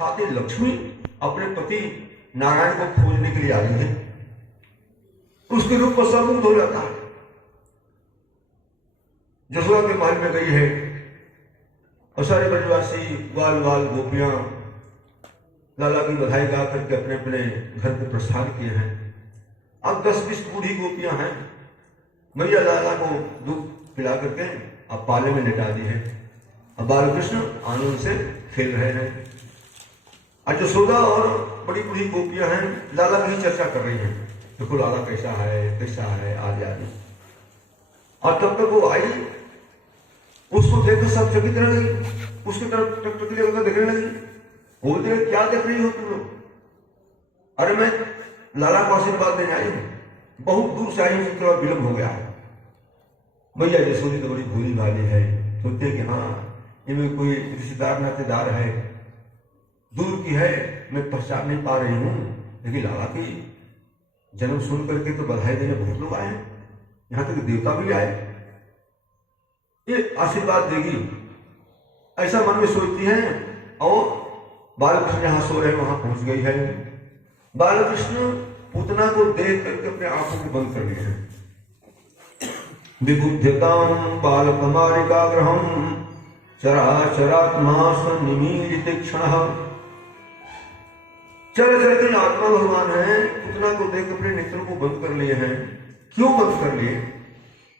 साक्षात लक्ष्मी अपने पति नारायण को खोजने के लिए आ रही है। उसके रूप पर सब मुक्त हो जाता है। जसोदा के महल में गई है और सारे ब्रजवासी ग्वाल बाल गोपियां लाला की बधाई गा करके अपने अपने घर को प्रस्थान किए हैं। अब 10-20 बूढ़ी गोपियां हैं। मैया लाला को दूध पिला करके अब पाले में लेटा दी है। अब बालकृष्ण आनंद से खेल रहे हैं। और जसोदा और बड़ी बूढ़ी गोपियां हैं, लाला की चर्चा कर रही हैं, देखो लाला कैसा है आदि आदि। और तब तक वो आई, उसको देखकर सब चकित रह गई, उसकी तरफ टकटकी लगाकर देखने लगी। बोलते क्या देख रही हो तुम लोग? अरे मैं लाला को आशीर्वाद देने आई हूं, बहुत दूर से आई हूं, थोड़ा विलंब हो गया है। भैया यशोदी तो बड़ी भोली भाली है, सोचते कि हाँ इनमें कोई रिश्तेदार नातेदार है, दूर की है, मैं पहचान नहीं पा रही हूं। लेकिन लाला की जन्म सुन करके तो बधाई देने बहुत लोग आए, यहां तक देवता भी आए, ये आशीर्वाद देगी ऐसा मन में सोचती है। और बालकृष्ण जहां सो रहे वहां पहुंच गई है। बालकृष्ण पूतना को देख करके अपने आंखों को बंद कर लिए हैं। विबुध्यतां बालकुमारिकाग्रहं चराचरात्मा स्वनिमीलित क्षणः। चल चल आत्मा भगवान है, पूतना को देख अपने नेत्रों को बंद कर लिए हैं। क्यों बंद कर लिए?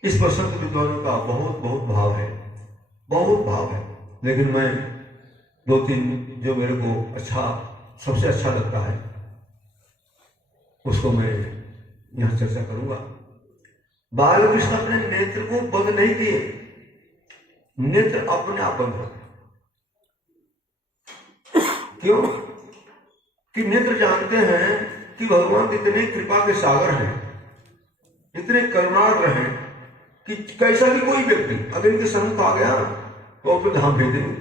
इस पर संत विद्वानों का बहुत बहुत भाव है, बहुत भाव है। लेकिन मैं 2-3 जो मेरे को सबसे अच्छा लगता है उसको मैं यहां चर्चा करूंगा। बालकृष्ण अपने नेत्र को बंद नहीं किए, नेत्र अपने आप बंद होते। क्यों? कि नेत्र जानते हैं कि भगवान इतने कृपा के सागर हैं, इतने करुणार्द्र हैं कि कैसा भी कोई व्यक्ति अगर इनके सम्मुख आ गया तो अपने धाम भेज देंगे,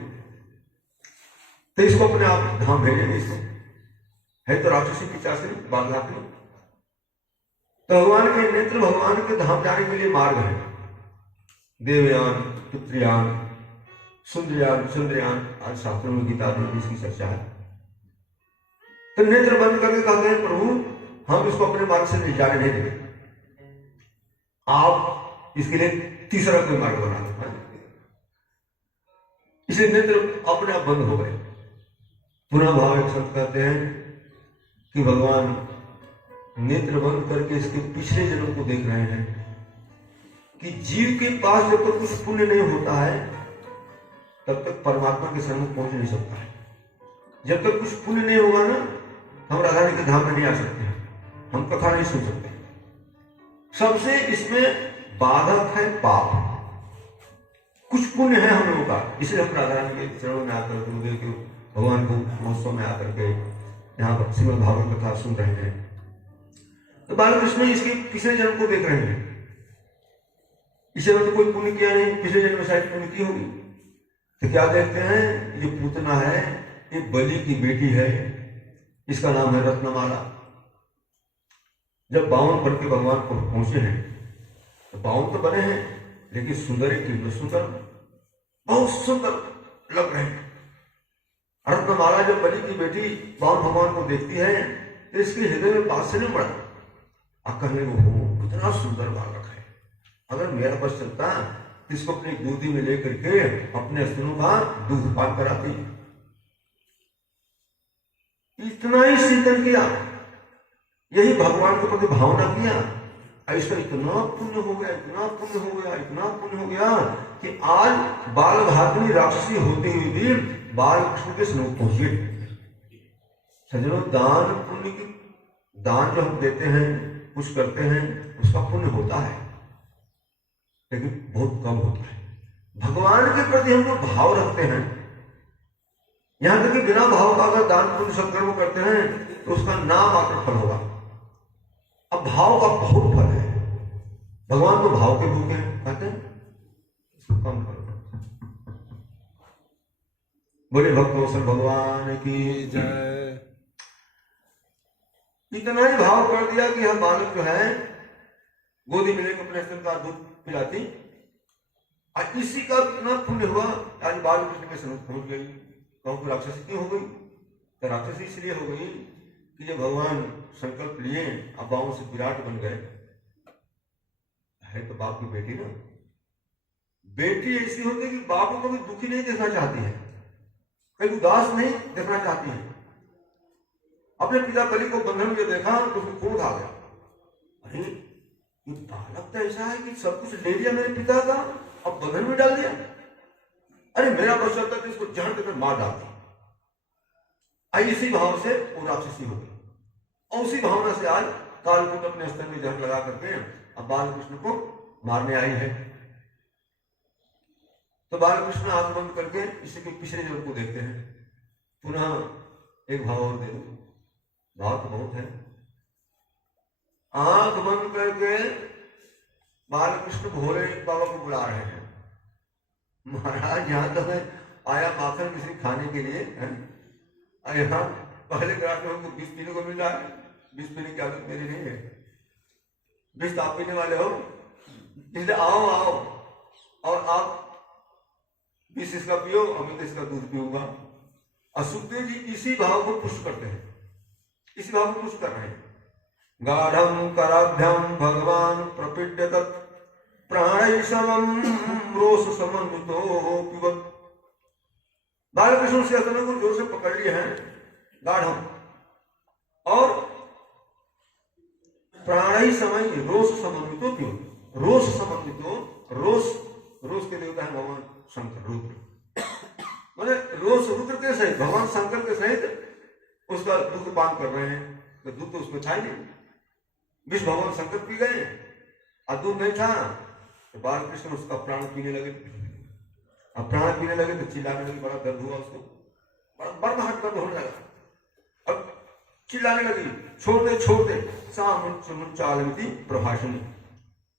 तो इसको अपने आप धाम भेजेंगे। इसको है तो राक्षसी पिचासी बाधात्मक। तो भगवान के नेत्र भगवान के धाम जाने के लिए मार्ग है। देवयान, पुत्रियान, सुंदरयान, चंद्रयान आज शास्त्रों में गीता में इसकी चर्चा है। तो नेत्र बंद करके कहते हैं प्रभु हम इसको अपने मार्ग से ले जाने नहीं देंगे, आप इसके लिए तीसरा कोई मार्ग बना दो। इसलिए नेत्र अपने आप बंद हो गए। पुनः भाव एक संत कहते हैं कि भगवान नेत्र बंद करके इसके पिछले जन्म को देख रहे हैं कि जीव के पास जब तक कुछ पुण्य नहीं होता है तब तक परमात्मा के सम्मुख पहुंच नहीं सकता है। जब तक कुछ पुण्य नहीं होगा ना, हम राधा रानी के धाम में नहीं आ सकते, हम कथा नहीं सुन सकते। सबसे इसमें बाधक है पाप। कुछ पुण्य है हम लोगों का, इसलिए हम राधा रानी के चरणों में आकर गुरुदेव के भगवान को महोत्सव में आकर के यहाँ पर श्रीमद् भागवत कथा सुन रहे हैं। तो बालकृष्ण इसके पिछले जन्म को देख रहे हैं। इस जन्म तो कोई पुण्य किया नहीं, पिछले जन्म में शायद पुण्य की होगी। तो क्या देखते हैं, ये पूतना है, ये बलि की बेटी है, इसका नाम है रत्नमाला। जब 52 बन के भगवान को पहुंचे हैं तो 52 तो बने हैं, लेकिन सुंदर तीव्र सुंदर, बहुत सुंदर लग रहे हैं। रत्नमाला जब बलि की बेटी 52 भगवान को देखती है तो इसके हृदय में बात से नहीं बढ़ा, कहने को हो कितना सुंदर बालक है, अगर मेरा बस चलता तो इसको अपनी गोदी में लेकर के अपने स्तनों का दूध पान कराती। इतना ही चिंतन किया, यही भगवान के प्रति भावना किया, ऐसा इतना पुण्य हो गया, इतना पुण्य हो गया, इतना पुण्य हो गया कि आज बाल घातनी राक्षसी होते हुए भी बाल कृष्ण के सम्मुख पहुंचे। सज्जनों, दान पुण्य की, दान जो हम देते हैं, कुछ करते हैं, उसका पुण्य होता है, लेकिन बहुत कम होता है। भगवान के प्रति हम लोग भाव रखते हैं, यहां तक कि बिना भाव का अगर दान पुण्य सत्कर्म करते हैं तो उसका नाम मात्र फल होगा। अब भाव का बहुत फल है, भगवान तो भाव के भूखे हैं, कहते हैं इसको कम फल। बोले भक्तवत्सल भगवान की जय। इतना ही भाव कर दिया कि हम बालक जो है गोदी में लेकर अपने स्तन का दूध पिलाती, और इसी का इतना पुण्य हुआ आज बाल कृष्ण के सम्मुख पहुंच गई। कहूं राक्षसी क्यों हो गई? तो राक्षसी इसलिए हो गई कि जब भगवान संकल्प लिए अब बाहों से विराट बन गए, है तो बाप की बेटी ना, बेटी ऐसी होती है कि बाप को कभी दुखी नहीं देखना चाहती है, कभी उदास नहीं देखना चाहती है। अपने पिता बलि को बंधन में देखा तो उसको क्रोध आ गया, अरे ये बालक तो ऐसा है कि सब कुछ ले लिया मेरे पिता का, अब बंधन में डाल दिया, अरे मेरा बच्चा था कि इसको जहर देकर मार डालती। इसी भाव से वो राक्षसी हो गई, और उसी भावना से आज कालकूट अपने स्तर में जहर लगा करके अब बालकृष्ण को मारने आई है। तो बालकृष्ण आंख बंद करके इसी के पिछले जन्म को देखते हैं। पुनः एक भाव और दे दो, भाव तो बहुत है। आंख बंद करके बालकृष्ण भोले बाबा को बुला रहे हैं, महाराज यहाँ तो मैं आया माखन मिश्री खाने के लिए, यहाँ पहले ग्रास में हमको 20 पीने को मिल रहा है, 20 पीने की आदत मेरी नहीं है, 20 आप पीने वाले हो, इसलिए आओ आओ और आप 20 इसका पियो और मैं तो इसका दूध पीऊंगा। और सुखदेव जी इसी भाव को पुष्ट करते हैं, इसी भाव को पुष्ट कर रहे हैं। गाढ़म कराभ्याम भगवान प्रपीड्य तत् प्राणै समम रोष समन्वितो पिबत। बालकृष्ण से अतनु को जोर से पकड़ लिए हैं गाढ़म, और प्राणै समय रोष समन्वितो पिबत। रोष समन्वितो, रोष के देवता है भगवान शंकर रुद्र, माने रोष रुद्र के सहित भगवान शंकर के सहित उसका दूध पान कर रहे हैं। तो दूध तो उसमें था ही नहीं, विष भगवान शंकर पी गए और दूध नहीं था, तो बालकृष्ण उसका प्राण पीने लगे। अब प्राण पीने लगे तो चिल्लाने लगे, बड़ा दर्द हुआ उसको, बड़ा हाथ दर्द होने लगा। अब चिल्लाने लगी, छोड़ दे सामुन चालमिति प्रभाषणी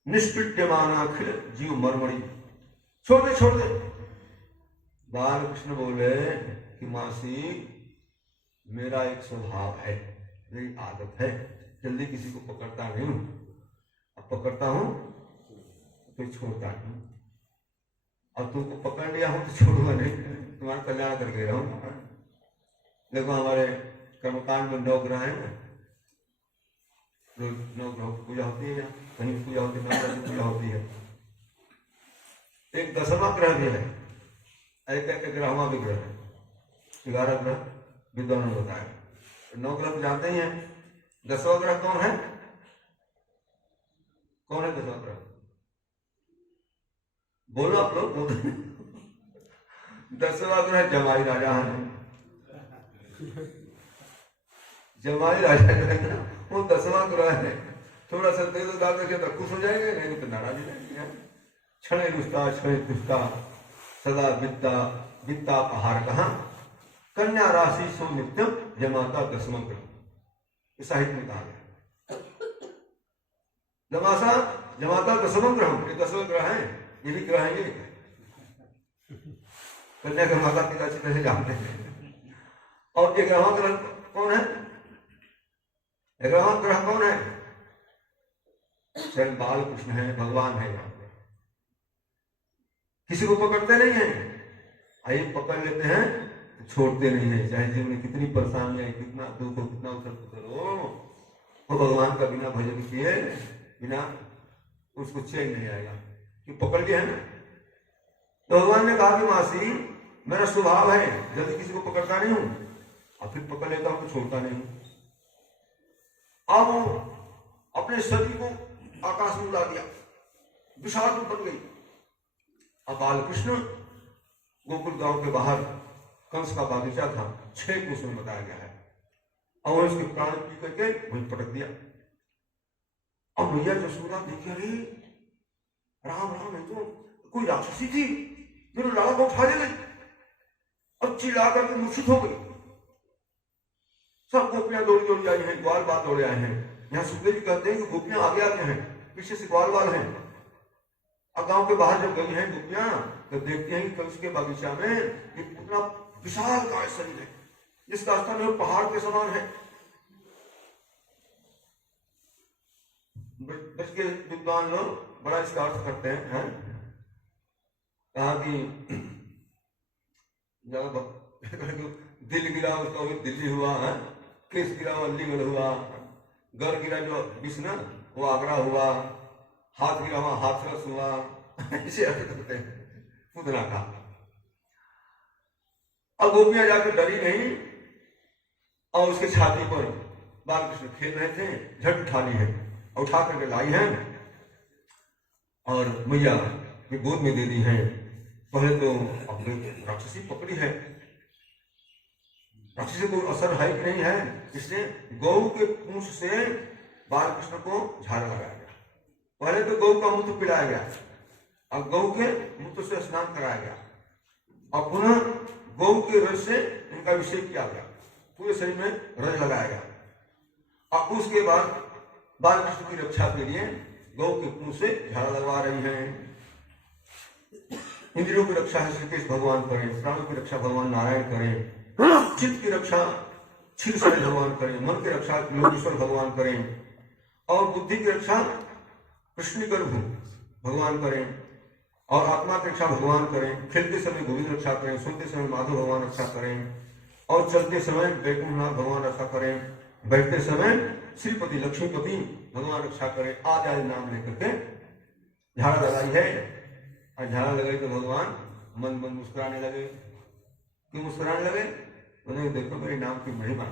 निष्पीड्यमानाखिल जीव मरमरी, छोड़ दे। बालकृष्ण बोले कि मासी मेरा एक स्वभाव है, मेरी आदत है, जल्दी किसी को पकड़ता नहीं हूं, अब पकड़ता हूं तो छोड़ता नहीं, अब तुमको पकड़ लिया हूं तो छोड़ूंगा नहीं, तुम्हारा कल्याण करके रहूंगा। देखो हमारे कर्मकांड में 9 ग्रह है ना, रोज 9 ग्रहों की पूजा होती है, या कहीं पूजा होती है, 9 ग्रह की पूजा होती है। एक 10वां ग्रह भी है, एक 11वां भी ग्रह है, 11 ग्रह विद्वानों ने बताया। 9 ग्रह तो जानते ही हैं। 10वां ग्रह कौन है? 10वां ग्रह? बोलो आप लोग, बोलो। 10वां ग्रह जमाई राजा है। जमाई राजा जो है ना, वो 10वां ग्रह है। थोड़ा सा दे दो दाल करके तो खुश हो जाएंगे, नहीं तो नाराज हो जाएंगे। क्षण रुष्टा क्षण तुष्टा सदा वित्ता पहाड़ कहा कन्या राशि सो नित्यम जमाता 10वां ग्रह, साहित्य में कहा गया। जमाता 10वां ग्रह, ये 10वां ग्रह है, ये भी ग्रह है, ये कन्या का माता पिता अच्छी तरह जानते हैं। और 11वां ग्रह कौन है? 11वां ग्रह कौन है? स्वयं बालकृष्ण है, भगवान है। यहाँ पे किसी को पकड़ते नहीं है, आइए पकड़ लेते हैं तो छोड़ते नहीं है, चाहे जीवन में कितनी परेशानियां, कितना दुख हो, कितना उथल पुथल हो, वो भगवान का बिना भजन किए बिना उसको चैन नहीं आएगा, कि पकड़ लिया है ना। तो भगवान ने कहा कि मासी मेरा स्वभाव है, जल्दी किसी को पकड़ता नहीं हूं, और फिर पकड़ लेता हूं तो छोड़ता नहीं हूं। अब अपने शरीर को आकाश में उड़ा दिया, विशाल रूप बन गई। अब बालकृष्ण गोकुल गांव के बाहर कंस का बागीचा था, 6 कोस में बताया गया है, और उसके प्राण पी करके वहीं पटक दिया। अब मैया जसोदा देखी, अरे राम राम, है तो कोई राक्षसी थी, मेरे लाला को उठा ले गई। अब चिल्ला करके मूर्छित हो गई। सब गोपियां दौड़ी आई हैं, ग्वाल बाल दौड़े आए हैं। यहाँ सुखदेव जी कहते हैं कि गोपियां आगे आगे हैं, पीछे से ग्वाल बाल हैं। अब गांव के बाहर जब गई हैं गोपियां, तो देखते हैं कि कंस के बागीचा में एक इतना विशाल गाय शरीर है, जिसका स्थान है पहाड़ के समान है। बच के विद्वान लोग बड़ा इसका अर्थ करते हैं, कहा कि दिल गिरा उसका वही दिल्ली हुआ है, केस गिरा वो अलीगढ़ हुआ, घर गिरा जो बिश्ना वो आगरा हुआ, हाथ गिरा वहां हाथरस हुआ। इसे अर्थ करते हैं पूतना का। अब गोपियां जाकर डरी नहीं और उसके छाती पर बालकृष्ण खेल रहे थे, झट उठा ली है और उठा करके लाई है और मैया की गोद में दे दी है। पहले तो अपने राक्षसी पकड़ी है, राक्षसी को असर है कि नहीं है, इसलिए गौ के पूंछ से बालकृष्ण को झाड़ा लगाया गया। पहले तो गौ का मूत्र पिलाया गया, अब गौ के मूत्र से स्नान कराया गया, और पुनः गौ के रस से इनका अभिषेक किया गया, पूरे शरीर में रस लगाया गया। और उसके बाद बालकृष्ण की रक्षा के लिए गौ के पूंछ से झाड़ा लगवा रही हैं। इंद्रियों की रक्षा है श्री कृष्ण भगवान करें, प्राणों की रक्षा भगवान नारायण करें, चित्त की रक्षा क्षीरसागर भगवान करें, मन की रक्षा योगेश्वर भगवान करें, और बुद्धि की रक्षा कृष्ण गर्भ भगवान करें, और आत्मा की रक्षा भगवान करें। खेलते समय गोविंद रक्षा करें, सुनते समय माधव भगवान रक्षा करें, और चलते समय वैकुंठनाथ भगवान रक्षा करें, बैठते समय श्रीपति लक्ष्मीपति भगवान रक्षा करें। आज आज नाम लेकर के झाड़ा लगाई है, और झाड़ा लगाई तो भगवान मन मन मुस्कुराने लगे। क्यों मुस्कुराने लगे? उन्होंने देखो मेरे नाम की महिमा,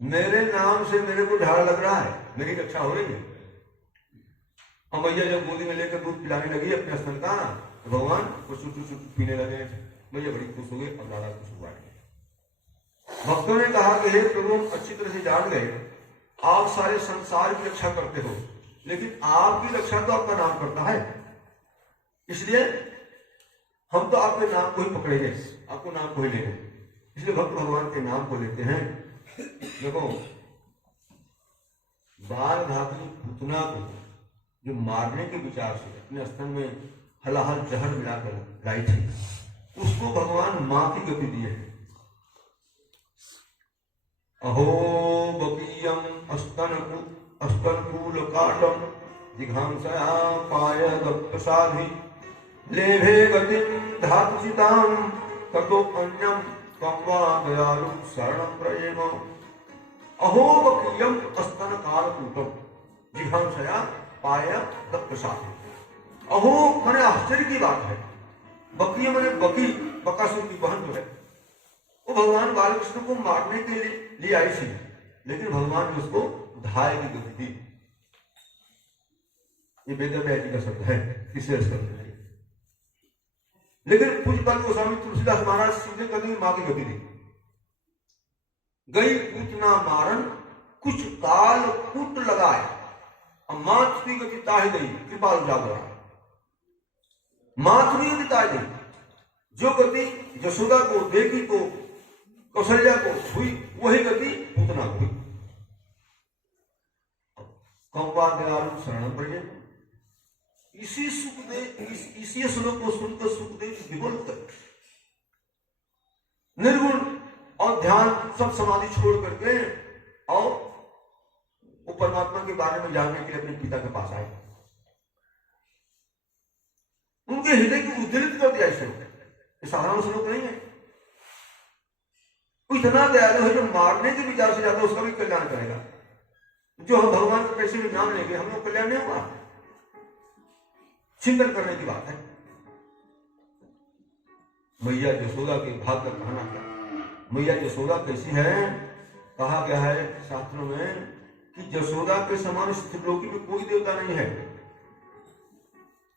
मेरे नाम से मेरे को झाड़ा लग रहा है, मेरी रक्षा हो रही है। और मैया जब गोदी में लेकर दूध पिलाने लगी अपने स्तन का, तो भगवान को चुट पीने लगे। मैया बड़ी खुश हो गई और दादा खुश हुआ। भक्तों ने कहा कि हे प्रभु, अच्छी तरह से जान गए आप सारे संसार की रक्षा करते हो, लेकिन आपकी रक्षा तो आपका नाम करता है, इसलिए हम तो आपके नाम को ही पकड़ेंगे, आपको नाम को ही लेंगे। इसलिए भक्त भगवान के नाम को लेते हैं। देखो बाल धातु पूतना को जो मारने के विचार से अपने स्तन में हलाहल जहर मिलाकर लाई थी, उसको भगवान मां की गति दिए हैं। अहो बकीयम स्तनकूल काटम जिघांसया पायद प्रसादि लेभे गतिम धातुचिताम ततो अन्यम कम्वा दयालु शरणं प्रयेम। अहो बकीयम स्तनकालकूटम जिघांसया पायद प्रसादि। अहो माने आश्चर्य की बात है, बकीय माने बकी, बकासुर की बहन जो है, वो भगवान बालकृष्ण को मारने के लिए आई थी, लेकिन भगवान ने उसको धाय की गति दी। ये वेदव्यास का शब्द है, तीसरे शब्द है। लेकिन पूज्यपाद गोस्वामी तुलसीदास महाराज सीधे कभी मां की गति दी। गई पूतना मारन कुछ काल कूट लगाए, मात की गति ताहि गई कृपाल जागरा। मात की गति ताहि गई, जो गति यशोदा को, देवी को, कौशल्या को हुई, वही गति पूतना को हुई। कौवा दयालु शरणं प्रयेम। इसी सुखदेव, इसी श्लोक को सुनकर सुखदेव विगुण कर निर्गुण और ध्यान सब समाधि छोड़ करके और वो परमात्मा के बारे में जानने के लिए अपने पिता के पास आए। उनके हृदय को उद्दलित कर दिया इस श्लोक। ये साधारण श्लोक नहीं है। वो इतना दयालु है जो मारने के विचार से जाता है उसका भी कल्याण करेगा। जो हम भगवान का कैसे भी नाम लेंगे हम लोग कल्याण नहीं होगा, चिंतन करने की बात है। मैया यशोदा के भाग का कहना क्या? मैया यशोदा कैसी है? कहा गया है शास्त्रों में कि यशोदा के समान स्त्रीलोकी में कोई देवता नहीं है।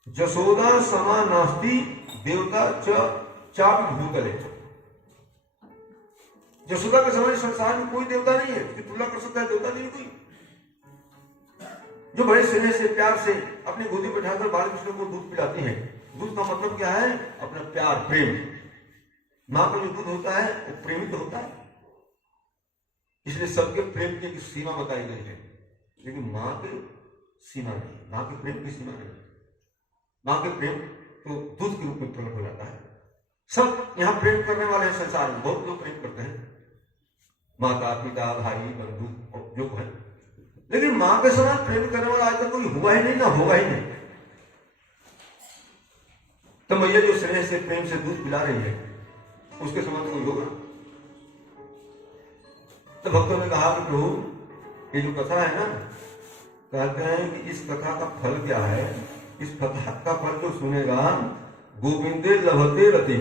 यशोदा समा नास्ति देवता चापि भूतले। यशोदा के समान संसार में कोई देवता नहीं है, उसकी तुलना कर सकता है देवता नहीं कोई। जो बड़े स्नेह से प्यार से अपनी गोदी में बैठाकर बालकृष्ण को दूध पिलाती है। दूध का मतलब क्या है? अपना प्यार, प्रेम। मां का जो दूध होता है वो प्रेमित होता है, इसलिए सबके प्रेम की एक सीमा बताई गई है, लेकिन मां की सीमा नहीं, मां के प्रेम की सीमा नहीं। मां के प्रेम तो दूध के रूप में प्रकट हो जाता है। सब यहाँ प्रेम करने वाले हैं संसार में, बहुत लोग प्रेम करते हैं, माता पिता भाई बंधु और जो है, लेकिन मां के समान प्रेम करने वाला आज तक कोई हुआ ही नहीं, ना होगा ही नहीं। तो मैया जो स्नेह से प्रेम से दूध पिला रही है उसके समान कोई होगा? तो भक्तों ने कहा कि प्रभु ये जो कथा है ना, कहते हैं कि इस कथा का फल क्या है? इस कथा का फल जो सुनेगा गोविंदे लभते रति,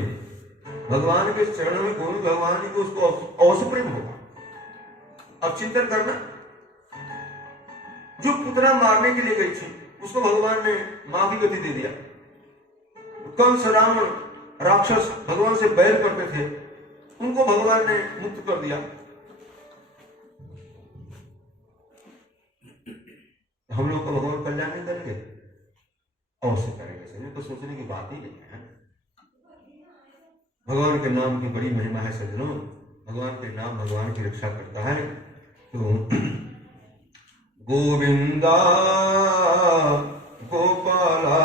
भगवान के चरणों में गोविंद भगवान जी को उसको अवश्य प्रेम होगा। अब चिंतन करना, जो पुतना मारने के लिए गई थी उसको भगवान ने मां की गति दे दिया। कंस रावण राक्षस भगवान से बैर करते थे, उनको भगवान ने मुक्त कर दिया। हम लोग को भगवान कल्याण नहीं करेंगे? अवश्य करेंगे। ये तो सोचने की बात ही नहीं है। भगवान के नाम की बड़ी महिमा है सज्जनों। भगवान के नाम भगवान की रक्षा करता है। तो गोविंदा गोपाला